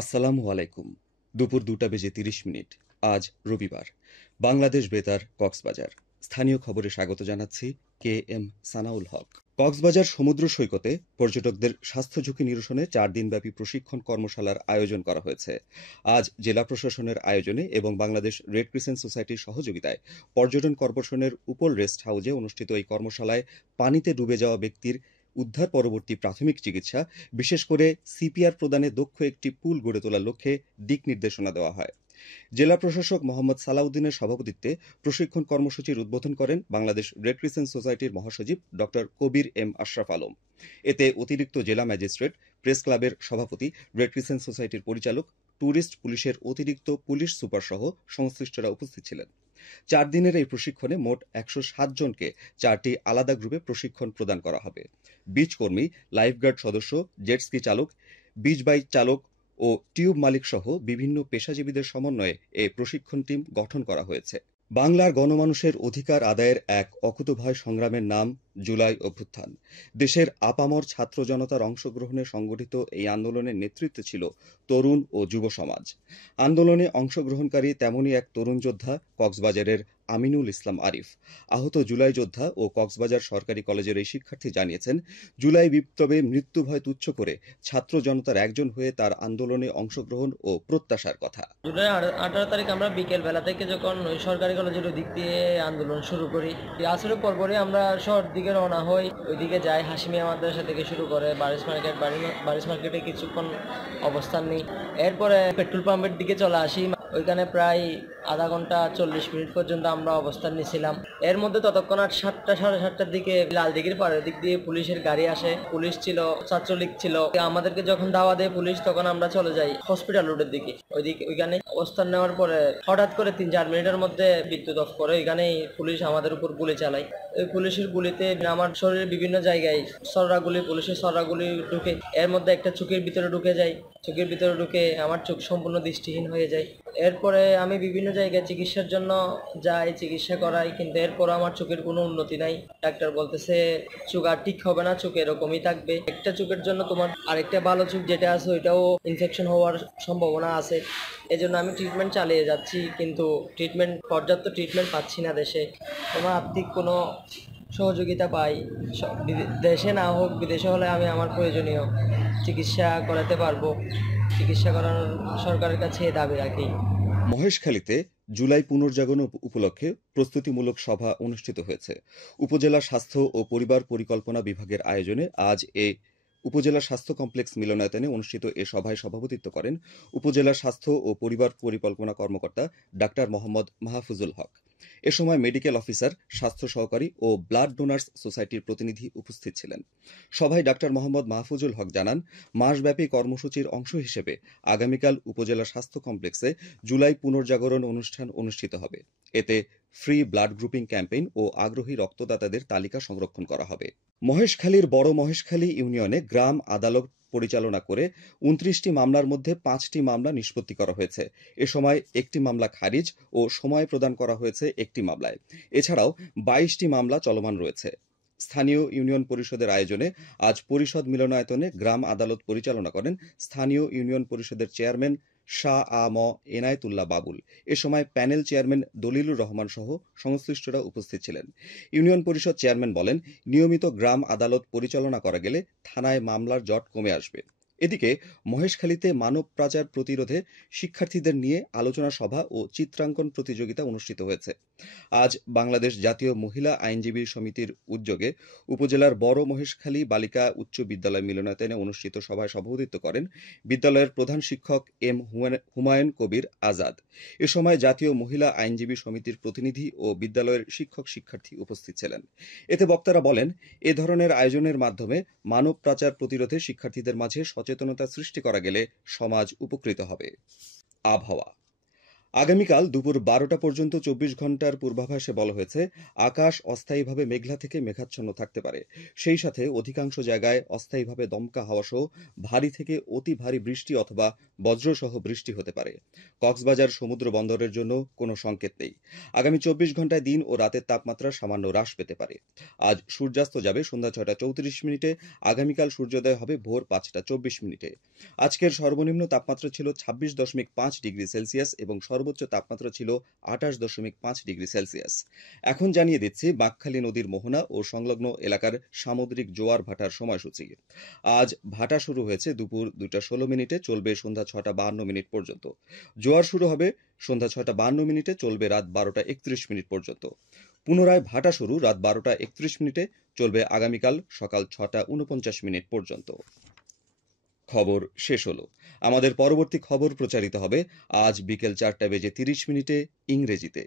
আসসালামু আলাইকুম। দুপুর ২টা বেজে ৩০ মিনিট। আজ রবিবার। বাংলাদেশ বেতার, কক্সবাজার। স্থানীয় খবরে স্বাগত জানাচ্ছি কে এম সানাউল হক। কক্সবাজার সমুদ্র সৈকতে পর্যটকদের স্বাস্থ্য ঝুঁকি নিরসনে ৪ দিনব্যাপী প্রশিক্ষণ কর্মশালার আয়োজন করা হয়েছে। আজ জেলা প্রশাসনের আয়োজনে এবং বাংলাদেশ রেড ক্রিসেন্ট সোসাইটির সহযোগিতায় পর্যটন কর্পোরেশনের উপল রেস্ট হাউজে অনুষ্ঠিত এই কর্মশালায় পানিতে ডুবে যাওয়া ব্যক্তির উদ্ধার পরবর্তী প্রাথমিক চিকিৎসা, বিশেষ করে সিপিআর প্রদানে দক্ষ একটি পুল গড়ে তোলার লক্ষ্যে দিক নির্দেশনা দেওয়া হয়। জেলা প্রশাসক মোহাম্মদ সালাউদ্দিনের সভাপতিত্বে প্রশিক্ষণ কর্মসূচির উদ্বোধন করেন বাংলাদেশ রেড ক্রিসেন্ট সোসাইটির মহাসচিব ডক্টর কবির এম আশরাফ আলম। এতে অতিরিক্ত জেলা ম্যাজিস্ট্রেট, প্রেস ক্লাবের সভাপতি, রেড ক্রিসেন্ট সোসাইটির পরিচালক, ট্যুরিস্ট পুলিশের অতিরিক্ত পুলিশ সুপার সহ সংশ্লিষ্টরা উপস্থিত ছিলেন। ৪ দিনের এই প্রশিক্ষণে মোট ১৬০ জনকে ৪টি আলাদা গ্রুপে প্রশিক্ষণ প্রদান করা হবে। বিচ কর্মী, লাইফগার্ড সদস্য, জেটস্কি চালক, বিচ বাইক চালক ও টিউব মালিক সহ বিভিন্ন পেশাজীবীদের সমন্বয়ে এই প্রশিক্ষণ টিম গঠন করা হয়েছে। বাংলার গণমানুষের অধিকার আদায়ের এক অকুতোভয় সংগ্রামের নাম জুলাই অভ্যুত্থান। দেশের আপামর ছাত্র জনতার অংশগ্রহণে সংগঠিত এই আন্দোলনের নেতৃত্বে ছিল তরুণ ও যুব সমাজ। আন্দোলনে অংশগ্রহণকারী তেমনই এক তরুণ যোদ্ধা কক্সবাজারের আমিনুল ইসলাম আরিফ। আহত জুলাই যোদ্ধা ও কক্সবাজার সরকারি কলেজের এই শিক্ষার্থী জানিয়েছেন, জুলাই বিপ্লবে মৃত্যুভয় তুচ্ছ করে ছাত্র জনতার একজন হয়ে তার আন্দোলনে অংশগ্রহণ ও প্রত্যাশার কথা। জুলাই 18 তারিখ আমরা বিকেল বেলা থেকে যখন ওই সরকারি কলেজের দিক দিয়ে আন্দোলন শুরু করি, আসরের পরপরই আমরা শহর দিকে রওনা হই। ওইদিকে যাই, হাশিমিয়া মাদ্রাসা থেকে শুরু করে বারিশ মার্কেটে কিছুক্ষণ অবস্থান নিই। এরপরে পেট্রোল পাম্পের দিকে চলে আসি। ওইখানে প্রায় আধা ঘন্টা 40 মিনিট পর্যন্ত আমরা অবস্থান নিয়েছিলাম। এর মধ্যে ততক্ষণ আর 7টা সাড়ে 7টার দিকে লালদিঘির পাড়ের দিক দিয়ে পুলিশের গাড়ি আসে। পুলিশ ছিল, ছাত্রলীগ ছিল। আমাদেরকে যখন দাওয়া দেয় পুলিশ, তখন আমরা চলে যাই হসপিটাল রোডের দিকে। ওইখানে অবস্থান নেওয়ার পরে হঠাৎ করে 3-4 মিনিটের মধ্যে বিদ্যুৎ অফ করে। ওইখানেই পুলিশ আমাদের উপর গুলি চালায়। ওই পুলিশের গুলিতে আমার শরীরের বিভিন্ন জায়গায় পুলিশের সররাগুলি ঢুকে, এর মধ্যে একটা চোখের ভিতরে ঢুকে যায়। চোখের ভিতরে ঢুকে আমার চোখ সম্পূর্ণ দৃষ্টিহীন হয়ে যায়। এরপরে আমি বিভিন্ন জায়গায় চিকিৎসার জন্য যাই, চিকিৎসা করাই, কিন্তু এরপর আমার চোখের কোনো উন্নতি নাই। ডাক্তার বলতেছে চোখ আর ঠিক হবে না, চোখ এরকমই থাকবে। একটা চোখের জন্য তোমার আরেকটা ভালো চোখ যেটা আছে ওইটাও ইনফেকশন হওয়ার সম্ভাবনা আছে। এজন্য আমি ট্রিটমেন্ট চালিয়ে যাচ্ছি, কিন্তু পর্যাপ্ত ট্রিটমেন্ট পাচ্ছি না দেশে। তোমার আর্থিক কোনো সহযোগিতা পাই, দেশে না হোক বিদেশে হলে আমি আমার প্রয়োজনীয় চিকিৎসা করাতে পারবো। চিকিৎসা করানোর সরকারের কাছে দাবি রাখি। মহেশখালীতে জুলাই পুনর্জাগরণ উপলক্ষে প্রস্তুতিমূলক সভা অনুষ্ঠিত হয়েছে। উপজেলা স্বাস্থ্য ও পরিবার পরিকল্পনা বিভাগের আয়োজনে আজ উপজেলা স্বাস্থ্য কমপ্লেক্স মিলনায়তনে অনুষ্ঠিত এ সভায় সভাপতিত্ব করেন উপজেলা স্বাস্থ্য ও পরিবার পরিকল্পনা কর্মকর্তা ডাক্তার মোহাম্মদ মাহফুজুল হক। এ সময় মেডিকেল অফিসার, স্বাস্থ্য সহকারী ও ব্লাড ডোনার্স সোসাইটির প্রতিনিধি উপস্থিত ছিলেন। সভায় ডাক্তার মোহাম্মদ মাহফুজুল হক জানান, মাসব্যাপী কর্মসূচির অংশ হিসেবে আগামীকাল উপজেলা স্বাস্থ্য কমপ্লেক্সে জুলাই পুনর্জাগরণ অনুষ্ঠান অনুষ্ঠিত হবে। এতে ফ্রি ব্লাড গ্রুপিং ক্যাম্পেইন ও আগ্রহী রক্তদাতাদের তালিকা সংরক্ষণ করা হবে। মহেশখালীর বড় মহেশখালী ইউনিয়নে গ্রাম আদালত পরিচালনা করে 29টি মামলার মধ্যে 5টি মামলা নিষ্পত্তি করা হয়েছে। এ সময় একটি মামলা খারিজ ও সময় প্রদান করা হয়েছে একটি মামলায়। এছাড়াও 22টি মামলা চলমান রয়েছে। স্থানীয় ইউনিয়ন পরিষদের আয়োজনে আজ পরিষদ মিলনায়তনে গ্রাম আদালত পরিচালনা করেন স্থানীয় ইউনিয়ন পরিষদের চেয়ারম্যান শাহ আ.ম. এনায়েতুল্লাহ বাবুল। এ সময় প্যানেল চেয়ারম্যান দলিলুর রহমান সহ সংশ্লিষ্টরা উপস্থিত ছিলেন। ইউনিয়ন পরিষদ চেয়ারম্যান বলেন, নিয়মিত গ্রাম আদালত পরিচালনা করা গেলে থানায় মামলার জট কমে আসবে। এদিকে মহেশখালীতে মানব পাচার প্রতিরোধে শিক্ষার্থীদের নিয়ে আলোচনা সভা ও চিত্রাঙ্কন প্রতিযোগিতা অনুষ্ঠিত হয়েছে। আজ বাংলাদেশ জাতীয় মহিলা আইনজীবী সমিতির উদ্যোগে উপজেলার বড় মহেশখালী বালিকা উচ্চ বিদ্যালয় মিলনায়তনে অনুষ্ঠিত সভায় সভাপতিত্ব করেন বিদ্যালয়ের প্রধান শিক্ষক এম হুমায়ুন কবির আজাদ। এ সময় জাতীয় মহিলা আইনজীবী সমিতির প্রতিনিধি ও বিদ্যালয়ের শিক্ষক-শিক্ষার্থী উপস্থিত ছিলেন। এতে বক্তারা বলেন, এ ধরনের আয়োজনের মাধ্যমে মানব পাচার প্রতিরোধে শিক্ষার্থীদের মাঝে সচেতনতা সৃষ্টি করা গেলে সমাজ উপকৃত হবে। আবহাওয়া। আগামীকাল দুপুর 12টা পর্যন্ত 24 ঘন্টার পূর্বাভাসে বলা হয়েছে আকাশ অস্থায়ীভাবে মেঘলা থেকে মেঘাচ্ছন্ন থাকতে পারে। সেই সাথে অধিকাংশ জায়গায় অস্থায়ীভাবে দমকা হাওয়া সহ ভারী থেকে অতি ভারী বৃষ্টি অথবা বজ্রসহ বৃষ্টি হতে পারে। কক্সবাজার সমুদ্র বন্দরের জন্য কোনো সংকেত নেই। আগামী 24 ঘন্টায় দিন ও রাতের তাপমাত্রা সামান্য হ্রাস পেতে পারে। আজ সূর্যাস্ত যাবে সন্ধ্যা 6টা 34 মিনিটে। আগামীকাল সূর্যোদয় হবে ভোর 5টা 24 মিনিটে। আজকের সর্বনিম্ন তাপমাত্রা ছিল 26.5 ডিগ্রি সেলসিয়াস এবং সর্বোচ্চ তাপমাত্রা ছিল 28.5 ডিগ্রি সেলসিয়াস। এখন জানিয়ে দিচ্ছি বাঁকখালী নদীর মোহনা ও সংলগ্ন এলাকার সামুদ্রিক জোয়ার ভাটার সময়সূচি। আজ ভাটা শুরু হয়েছে দুপুর 2টা 16 মিনিটে, চলবে সন্ধ্যা 6টা 52 মিনিট পর্যন্ত। জোয়ার শুরু হবে সন্ধ্যা 6টা 52 মিনিটে, চলবে রাত 12টা 31 মিনিট পর্যন্ত। পুনরায় ভাটা শুরু রাত 12টা 31 মিনিটে, চলবে আগামীকাল সকাল 6টা 49 মিনিট পর্যন্ত। খবর শেষ হলো। আমাদের পরবর্তী খবর প্রচারিত হবে আজ বিকেল 4টা বেজে 30 মিনিটে ইংরেজিতে।